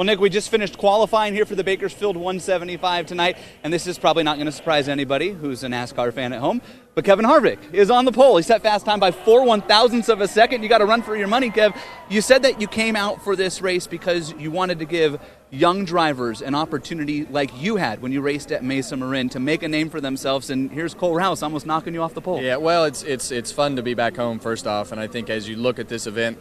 Well, Nick, we just finished qualifying here for the Bakersfield 175 tonight, and this is probably not going to surprise anybody who's a NASCAR fan at home, but Kevin Harvick is on the pole. He set fast time by 4/1000ths of a second. You got to run for your money, Kev. You said that you came out for this race because you wanted to give young drivers an opportunity like you had when you raced at Mesa Marin to make a name for themselves, and here's Cole Rouse almost knocking you off the pole. Yeah, well, it's fun to be back home, first off, and I think as you look at this event,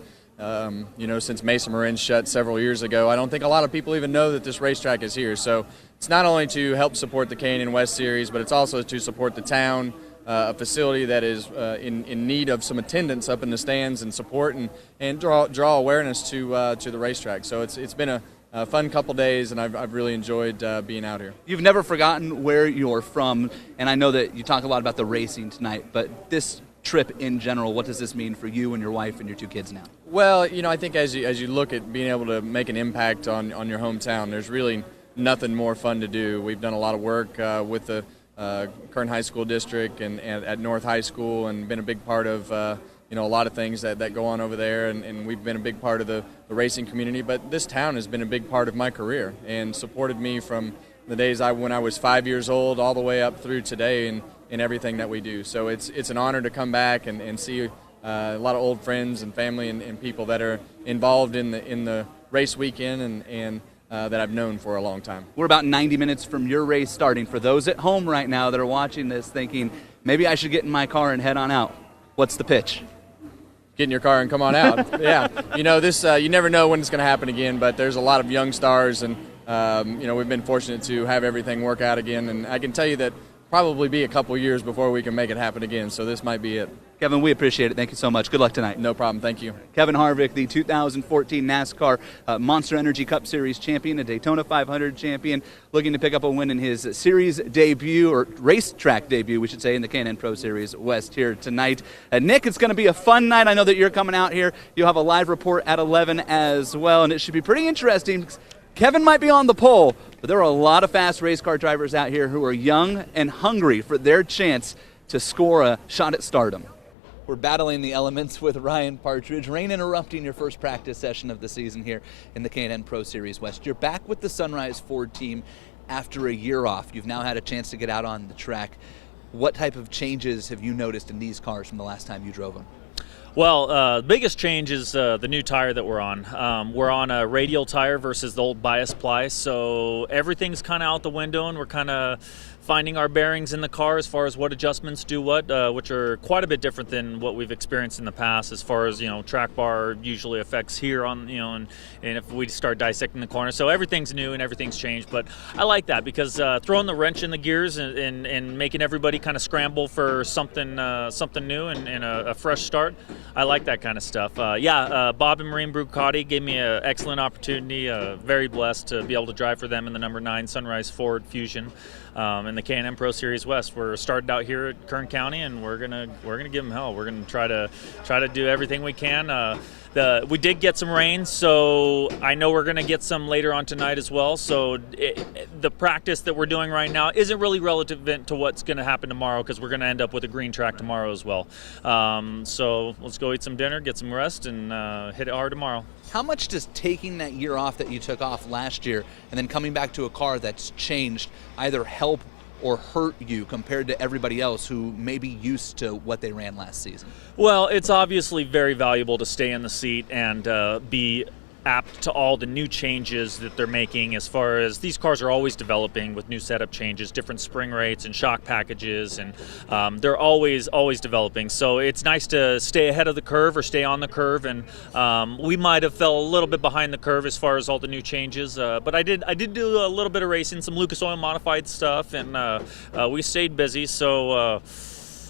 since Mesa Marin shut several years ago, I don't think a lot of people even know that this racetrack is here. So it's not only to help support the K&N West Series, but it's also to support the town, a facility that is in need of some attendance up in the stands and support and draw awareness to the racetrack. So it's been a fun couple days, and I've really enjoyed being out here. You've never forgotten where you're from, and I know that you talk a lot about the racing tonight, but this trip in general, what does this mean for you and your wife and your 2 kids now? Well, I think as you look at being able to make an impact on your hometown, there's really nothing more fun to do. We've done a lot of work with the Kern High School District and at North High School, and been a big part of a lot of things that go on over there, and we've been a big part of the racing community. But this town has been a big part of my career and supported me from the days when I was 5 years old all the way up through today in everything that we do. So it's an honor to come back and see a lot of old friends and family and people that are involved in the race weekend and that I've known for a long time. We're about 90 minutes from your race starting. For those at home right now that are watching this thinking, maybe I should get in my car and head on out, what's the pitch? Get in your car and come on out. Yeah, this you never know when it's going to happen again, but there's a lot of young stars, and we've been fortunate to have everything work out again, and I can tell you that probably be a couple years before we can make it happen again, so this might be it. Kevin, we appreciate it. Thank you so much. Good luck tonight. No problem. Thank you. Kevin Harvick, the 2014 NASCAR Monster Energy Cup Series champion, a Daytona 500 champion, looking to pick up a win in his series debut, or racetrack debut, we should say, in the K&N Pro Series West here tonight. Nick, it's going to be a fun night. I know that you're coming out here. You'll have a live report at 11 as well, and it should be pretty interesting. Kevin might be on the pole, but there are a lot of fast race car drivers out here who are young and hungry for their chance to score a shot at stardom. We're battling the elements with Ryan Partridge. Rain interrupting your first practice session of the season here in the K&N Pro Series West. You're back with the Sunrise Ford team after a year off. You've now had a chance to get out on the track. What type of changes have you noticed in these cars from the last time you drove them? Well, the biggest change is the new tire that we're on. We're on a radial tire versus the old bias ply, so everything's kind of out the window, and we're kind of finding our bearings in the car as far as what adjustments do what, which are quite a bit different than what we've experienced in the past, as far as, track bar usually affects here on, and if we start dissecting the corner. So everything's new and everything's changed, but I like that because throwing the wrench in the gears and making everybody kind of scramble for something new and a fresh start, I like that kind of stuff. Bob and Marine Brucati gave me an excellent opportunity, very blessed to be able to drive for them in the number 9 Sunrise Ford Fusion. In the K&N Pro Series West. We're started out here at Kern County, and we're gonna give them hell. We're gonna try to do everything we can. We did get some rain, so I know we're gonna get some later on tonight as well. So the practice that we're doing right now isn't really relevant to what's gonna happen tomorrow, because we're gonna end up with a green track tomorrow as well. So let's go eat some dinner, get some rest, and hit it hard tomorrow. How much does taking that year off that you took off last year and then coming back to a car that's changed either help or hurt you compared to everybody else who may be used to what they ran last season? Well, it's obviously very valuable to stay in the seat and be apt to all the new changes that they're making, as far as these cars are always developing with new setup changes, different spring rates and shock packages, and they're always developing. So it's nice to stay ahead of the curve or stay on the curve, and we might have fell a little bit behind the curve as far as all the new changes, but I did do a little bit of racing, some Lucas Oil modified stuff, and we stayed busy, so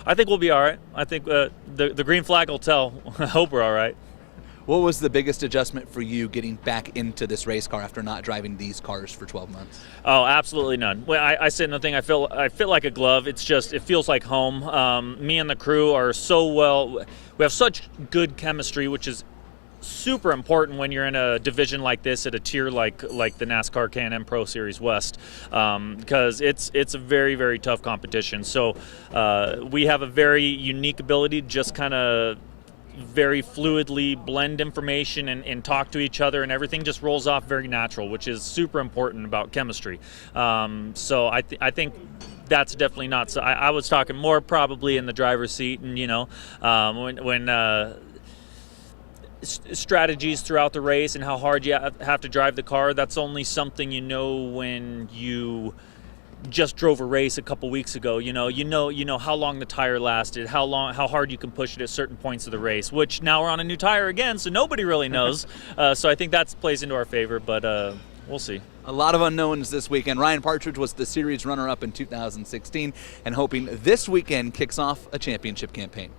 I think we'll be all right. I think the green flag will tell. I hope we're all right. What was the biggest adjustment for you getting back into this race car after not driving these cars for 12 months? Oh, absolutely none. Well, I said nothing. I fit like a glove. It feels like home. Me and the crew are so well. We have such good chemistry, which is super important when you're in a division like this at a tier like the NASCAR K&N Pro Series West, because it's a very, very tough competition. So we have a very unique ability to just kind of very fluidly blend information and talk to each other, and everything just rolls off very natural, which is super important about chemistry. So I think that's definitely not. So I was talking more probably in the driver's seat, and when strategies throughout the race and how hard you have to drive the car. That's only something you know when you just drove a race a couple weeks ago. You know how long the tire lasted, how hard you can push it at certain points of the race, which now we're on a new tire again, so nobody really knows. So I think that plays into our favor, but we'll see. A lot of unknowns this weekend. Ryan Partridge was the series runner-up in 2016 and hoping this weekend kicks off a championship campaign.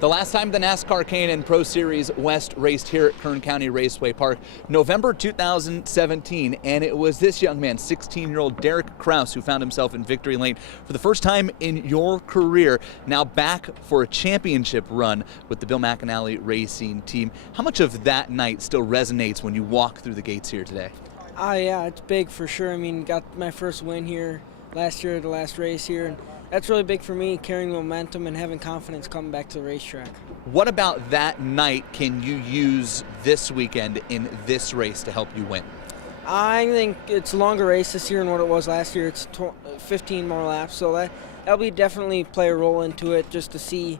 The last time the NASCAR K&N Pro Series West raced here at Kern County Raceway Park, November 2017, and it was this young man, 16-year-old Derek Kraus, who found himself in victory lane for the first time in your career, now back for a championship run with the Bill McAnally Racing team. How much of that night still resonates when you walk through the gates here today? Yeah, it's big for sure. I mean, got my first win here last year, the last race here, and that's really big for me, carrying momentum and having confidence coming back to the racetrack. What about that night can you use this weekend in this race to help you win? I think it's a longer race this year than what it was last year. It's 15 more laps, so that'll be definitely play a role into it, just to see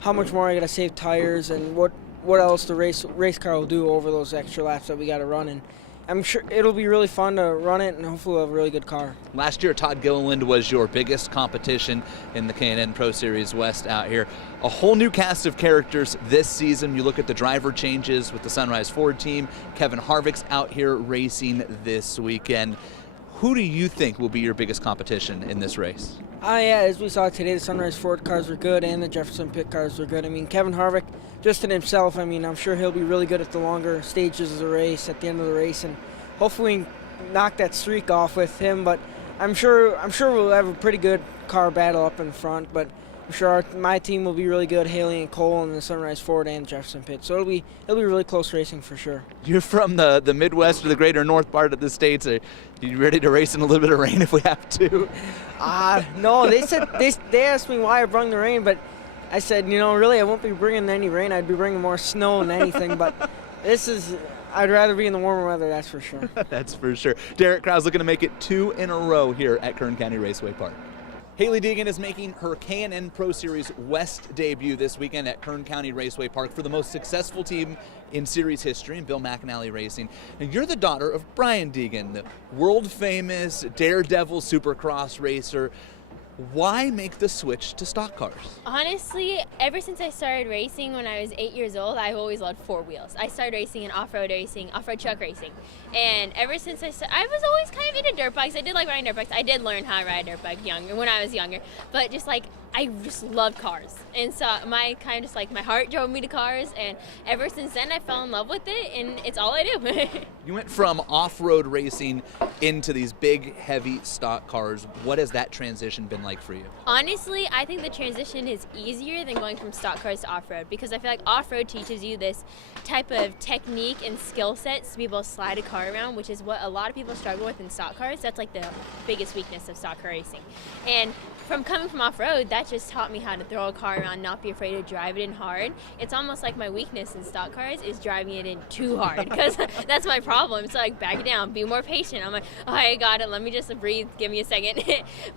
how much more I got to save tires and what else the race car will do over those extra laps that we got to run. And I'm sure it'll be really fun to run it, and hopefully we'll have a really good car. Last year, Todd Gilliland was your biggest competition in the K&N Pro Series West out here. A whole new cast of characters this season. You look at the driver changes with the Sunrise Ford team. Kevin Harvick's out here racing this weekend. Who do you think will be your biggest competition in this race? Yeah, as we saw today, the Sunrise Ford cars were good and the Jefferson Pit cars were good. I mean, Kevin Harvick, just in himself, I mean, I'm sure he'll be really good at the longer stages of the race, at the end of the race, and hopefully knock that streak off with him. But I'm sure we'll have a pretty good car battle up in front, but I'm sure my team will be really good, Haley and Cole and the Sunrise Ford and Jefferson Pit. So it'll be really close racing for sure. You're from the Midwest or the greater north part of the states. Are you ready to race in a little bit of rain if we have to? No, they asked me why I brought the rain, but I said, really I won't be bringing any rain. I'd be bringing more snow than anything. But I'd rather be in the warmer weather, that's for sure. That's for sure. Derek Kraus looking to make it 2 in a row here at Kern County Raceway Park. Haley Deegan is making her K&N Pro Series West debut this weekend at Kern County Raceway Park for the most successful team in series history, in Bill McAnally Racing. And you're the daughter of Brian Deegan, the world-famous Daredevil Supercross racer. Why make the switch to stock cars? Honestly, ever since I started racing when I was 8 years old, I've always loved four wheels. I started racing in off-road racing, off-road truck racing. And ever since I was always kind of into dirt bikes. I did like riding dirt bikes. I did learn how to ride a dirt bike when I was younger. But I just loved cars. And so my heart drove me to cars. And ever since then, I fell in love with it. And it's all I do. You went from off-road racing into these big, heavy stock cars. What has that transition been like for you? Honestly, I think the transition is easier than going from stock cars to off-road, because I feel like off-road teaches you this type of technique and skill sets to be able to slide a car around, which is what a lot of people struggle with in stock cars. That's like the biggest weakness of stock car racing. And coming from off-road, that just taught me how to throw a car around, not be afraid to drive it in hard. It's almost like my weakness in stock cars is driving it in too hard, because that's my problem. So back it down, be more patient. I'm like, oh, I got it, let me just breathe, give me a second.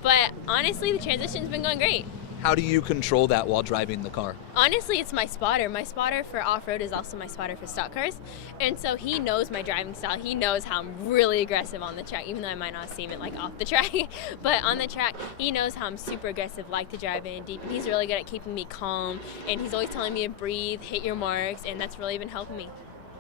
But honestly, the transition's been going great. How do you control that while driving the car? Honestly, it's my spotter. My spotter for off-road is also my spotter for stock cars. And so he knows my driving style. He knows how I'm really aggressive on the track, even though I might not seem it off the track. But on the track, he knows how I'm super aggressive, like to drive in deep. And he's really good at keeping me calm. And he's always telling me to breathe, hit your marks. And that's really been helping me.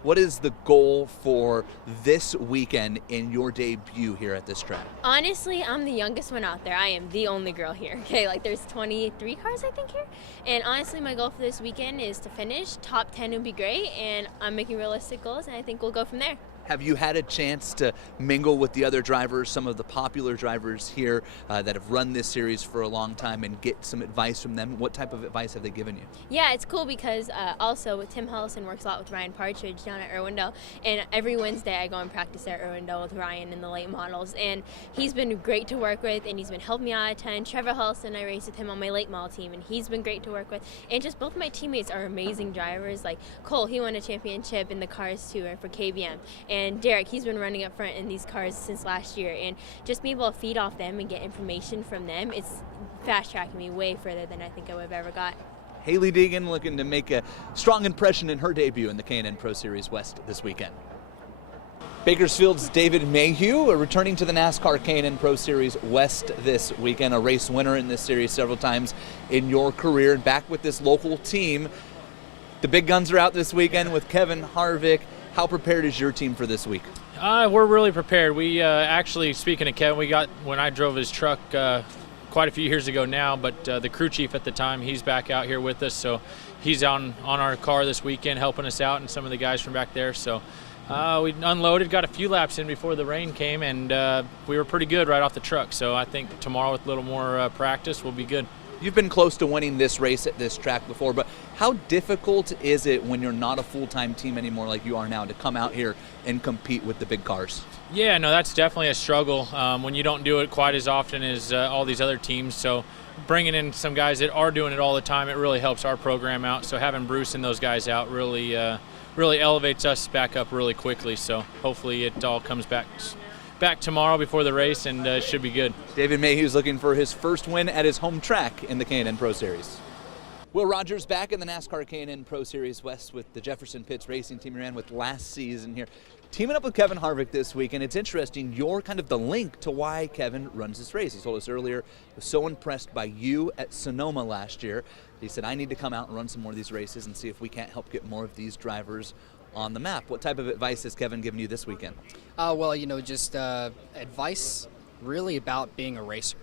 What is the goal for this weekend in your debut here at this track? Honestly, I'm the youngest one out there. I am the only girl here. Okay, there's 23 cars I think here. And honestly, my goal for this weekend is to finish. Top 10 would be great, and I'm making realistic goals, and I think we'll go from there. Have you had a chance to mingle with the other drivers, some of the popular drivers here that have run this series for a long time, and get some advice from them? What type of advice have they given you? Yeah, it's cool because also with Tim Huddleston works a lot with Ryan Partridge down at Irwindale, and every Wednesday I go and practice at Irwindale with Ryan in the late models, and he's been great to work with, and he's been helping me out a ton. Trevor Huddleston, I raced with him on my late model team, and he's been great to work with, and just both my teammates are amazing drivers. Like Cole, he won a championship in the Cars Tour for KBM, and Derek, he's been running up front in these cars since last year, and just being able to feed off them and get information from them, it's fast-tracking me way further than I think I would have ever got. Haley Deegan looking to make a strong impression in her debut in the K&N Pro Series West this weekend. Bakersfield's David Mayhew returning to the NASCAR K&N Pro Series West this weekend, a race winner in this series several times in your career, and back with this local team. The big guns are out this weekend with Kevin Harvick. How prepared is your team for this week? We're really prepared. We actually, speaking of Kevin, when I drove his truck quite a few years ago now, but the crew chief at the time, he's back out here with us, so he's on our car this weekend helping us out, and some of the guys from back there. So we unloaded, got a few laps in before the rain came, and we were pretty good right off the truck. So I think tomorrow with a little more practice, we'll be good. You've been close to winning this race at this track before, but how difficult is it when you're not a full-time team anymore like you are now to come out here and compete with the big cars? Yeah, no, that's definitely a struggle when you don't do it quite as often as all these other teams. So bringing in some guys that are doing it all the time, it really helps our program out. So having Bruce and those guys out really elevates us back up really quickly. So hopefully it all comes back tomorrow before the race, and it should be good. David Mayhew's looking for his first win at his home track in the K&N Pro Series. Will Rogers back in the NASCAR K&N Pro Series West with the Jefferson Pitts Racing team he ran with last season here. Teaming up with Kevin Harvick this week, and it's interesting, you're kind of the link to why Kevin runs this race. He told us earlier, he was so impressed by you at Sonoma last year. He said, I need to come out and run some more of these races and see if we can't help get more of these drivers on the map. What type of advice has Kevin given you this weekend? Well, just advice really about being a racer.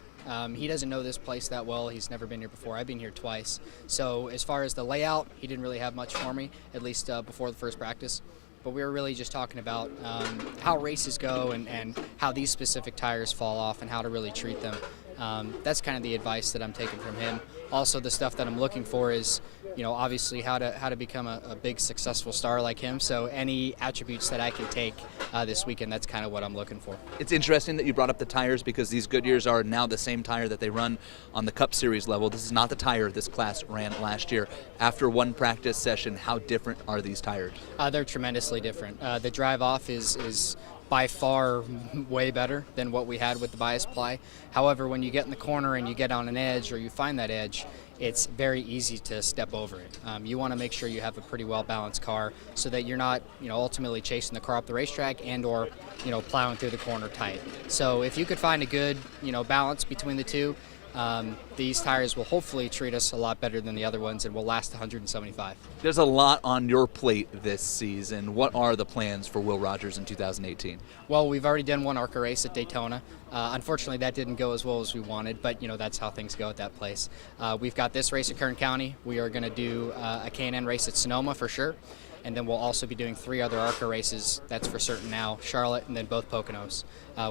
He doesn't know this place that well. He's never been here before. I've been here twice. So as far as the layout, he didn't really have much for me, at least before the first practice. But we were really just talking about how races go and how these specific tires fall off and how to really treat them. That's kind of the advice that I'm taking from him. Also, the stuff that I'm looking for is, obviously how to become a big successful star like him. So any attributes that I can take this weekend, that's kind of what I'm looking for. It's interesting that you brought up the tires because these Goodyears are now the same tire that they run on the Cup Series level. This is not the tire this class ran last year. After one practice session, how different are these tires? They're tremendously different. The drive off is by far way better than what we had with the bias ply. However, when you get in the corner and you get on an edge or you find that edge, it's very easy to step over it. You want to make sure you have a pretty well-balanced car so that you're not, ultimately chasing the car up the racetrack and or, plowing through the corner tight. So if you could find a good, balance between the two, these tires will hopefully treat us a lot better than the other ones and will last 175. There's a lot on your plate this season. What are the plans for Will Rogers in 2018? Well, we've already done one ARCA race at Daytona. Unfortunately, that didn't go as well as we wanted, but that's how things go at that place. We've got this race at Kern County. We are going to do a K&N race at Sonoma for sure, and then we'll also be doing 3 other ARCA races. That's for certain now, Charlotte and then both Poconos.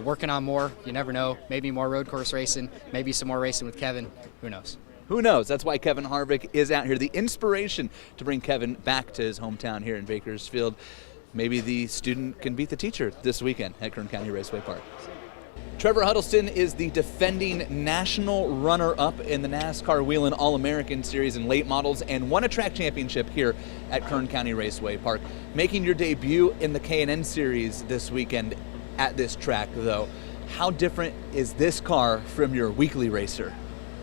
Working on more, you never know, maybe more road course racing, maybe some more racing with Kevin, who knows. Who knows? That's why Kevin Harvick is out here. The inspiration to bring Kevin back to his hometown here in Bakersfield. Maybe the student can beat the teacher this weekend at Kern County Raceway Park. Trevor Huddleston is the defending national runner-up in the NASCAR Whelen All-American Series in late models and won a track championship here at Kern County Raceway Park. Making your debut in the K&N Series this weekend at this track, though. How different is this car from your weekly racer?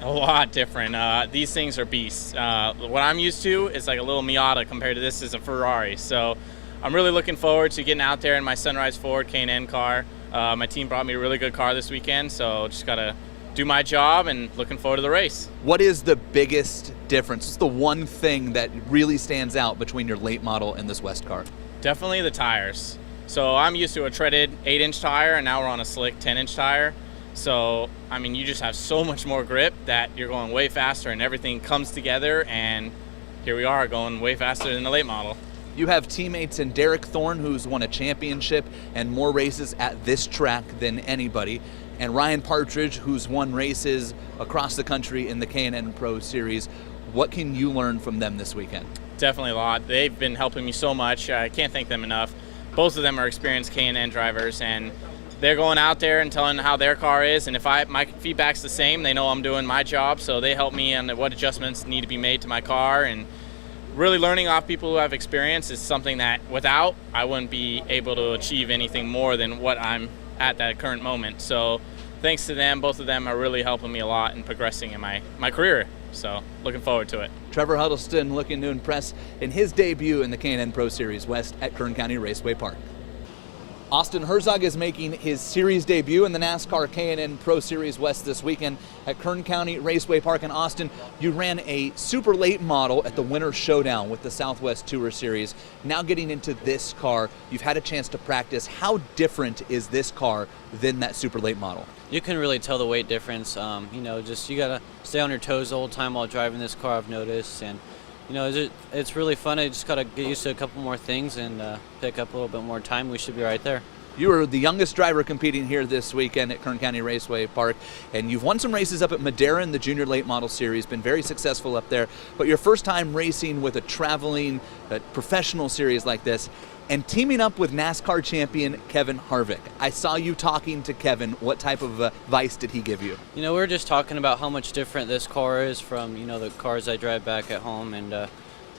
A lot different. These things are beasts. What I'm used to is like a little Miata compared to this is a Ferrari. So I'm really looking forward to getting out there in my Sunrise Ford K&N car. My team brought me a really good car this weekend, so just got to do my job and looking forward to the race. What is the biggest difference? What's the one thing that really stands out between your late model and this West car? Definitely the tires. So I'm used to a treaded 8-inch tire, and now we're on a slick 10-inch tire. So, you just have so much more grip that you're going way faster and everything comes together, and here we are going way faster than the late model. You have teammates in Derek Thorne, who's won a championship and more races at this track than anybody, and Ryan Partridge, who's won races across the country in the K&N Pro Series. What can you learn from them this weekend? Definitely a lot. They've been helping me so much. I can't thank them enough. Both of them are experienced K&N drivers, and they're going out there and telling how their car is, and if my feedback's the same, they know I'm doing my job, so they help me on what adjustments need to be made to my car. And really learning off people who have experience is something that without, I wouldn't be able to achieve anything more than what I'm at that current moment. So thanks to them, both of them are really helping me a lot in progressing in my career. So looking forward to it. Trevor Huddleston looking to impress in his debut in the K&N Pro Series West at Kern County Raceway Park. Austin Herzog is making his series debut in the NASCAR K&N Pro Series West this weekend at Kern County Raceway Park. And Austin, you ran a super late model at the Winter Showdown with the Southwest Tour Series. Now getting into this car, you've had a chance to practice. How different is this car than that super late model? You can really tell the weight difference. Just you gotta stay on your toes the whole time while driving this car, I've noticed. And it's really fun. I just gotta get used to a couple more things and pick up a little bit more time. We should be right there. You are the youngest driver competing here this weekend at Kern County Raceway Park, and you've won some races up at Madera in the Junior Late Model Series, been very successful up there, but your first time racing with a traveling professional series like this, and teaming up with NASCAR champion Kevin Harvick. I saw you talking to Kevin. What type of advice did he give you? We were just talking about how much different this car is from, the cars I drive back at home, and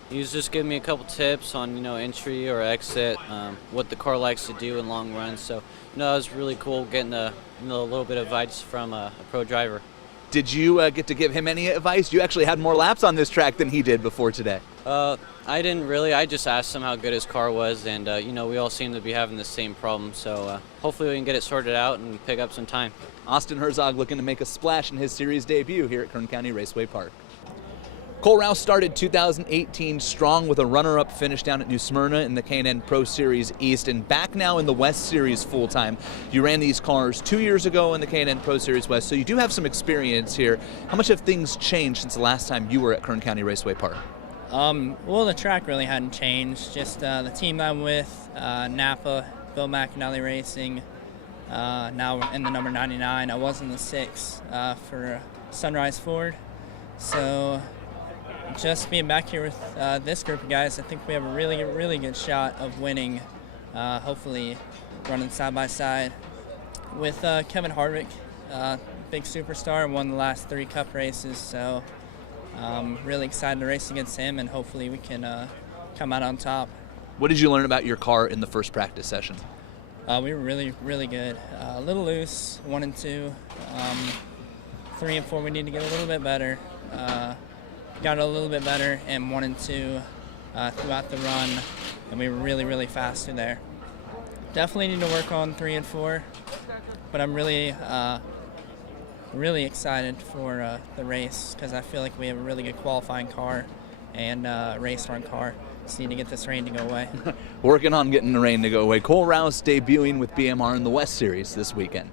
he was just giving me a couple tips on, entry or exit, what the car likes to do in long runs. So, it was really cool getting a little bit of advice from a pro driver. Did you get to give him any advice? You actually had more laps on this track than he did before today. I didn't really. I just asked him how good his car was, and we all seem to be having the same problem. So hopefully we can get it sorted out and pick up some time. Austin Herzog looking to make a splash in his series debut here at Kern County Raceway Park. Cole Rouse started 2018 strong with a runner-up finish down at New Smyrna in the K&N Pro Series East, and back now in the West Series full-time. You ran these cars 2 years ago in the K&N Pro Series West, so you do have some experience here. How much have things changed since the last time you were at Kern County Raceway Park? Well, the track really hadn't changed. Just the team I'm with, Napa, Bill McAnally Racing, now in the number 99. I was in the 6 for Sunrise Ford. So just being back here with this group of guys, I think we have a really, really good shot of winning, hopefully running side by side with Kevin Harvick, big superstar, won the last 3 Cup races. So really excited to race against him, and hopefully we can come out on top. What did you learn about your car in the first practice session? We were really, really good. A little loose, 1 and 2. 3 and 4 we need to get a little bit better. Got a little bit better, and 1 and 2 throughout the run, and we were really, really fast through there. Definitely need to work on 3 and 4, but I'm really excited for the race because I feel like we have a really good qualifying car and race run car. Just need to get this rain to go away. Working on getting the rain to go away. Cole Rouse debuting with BMR in the West Series this weekend.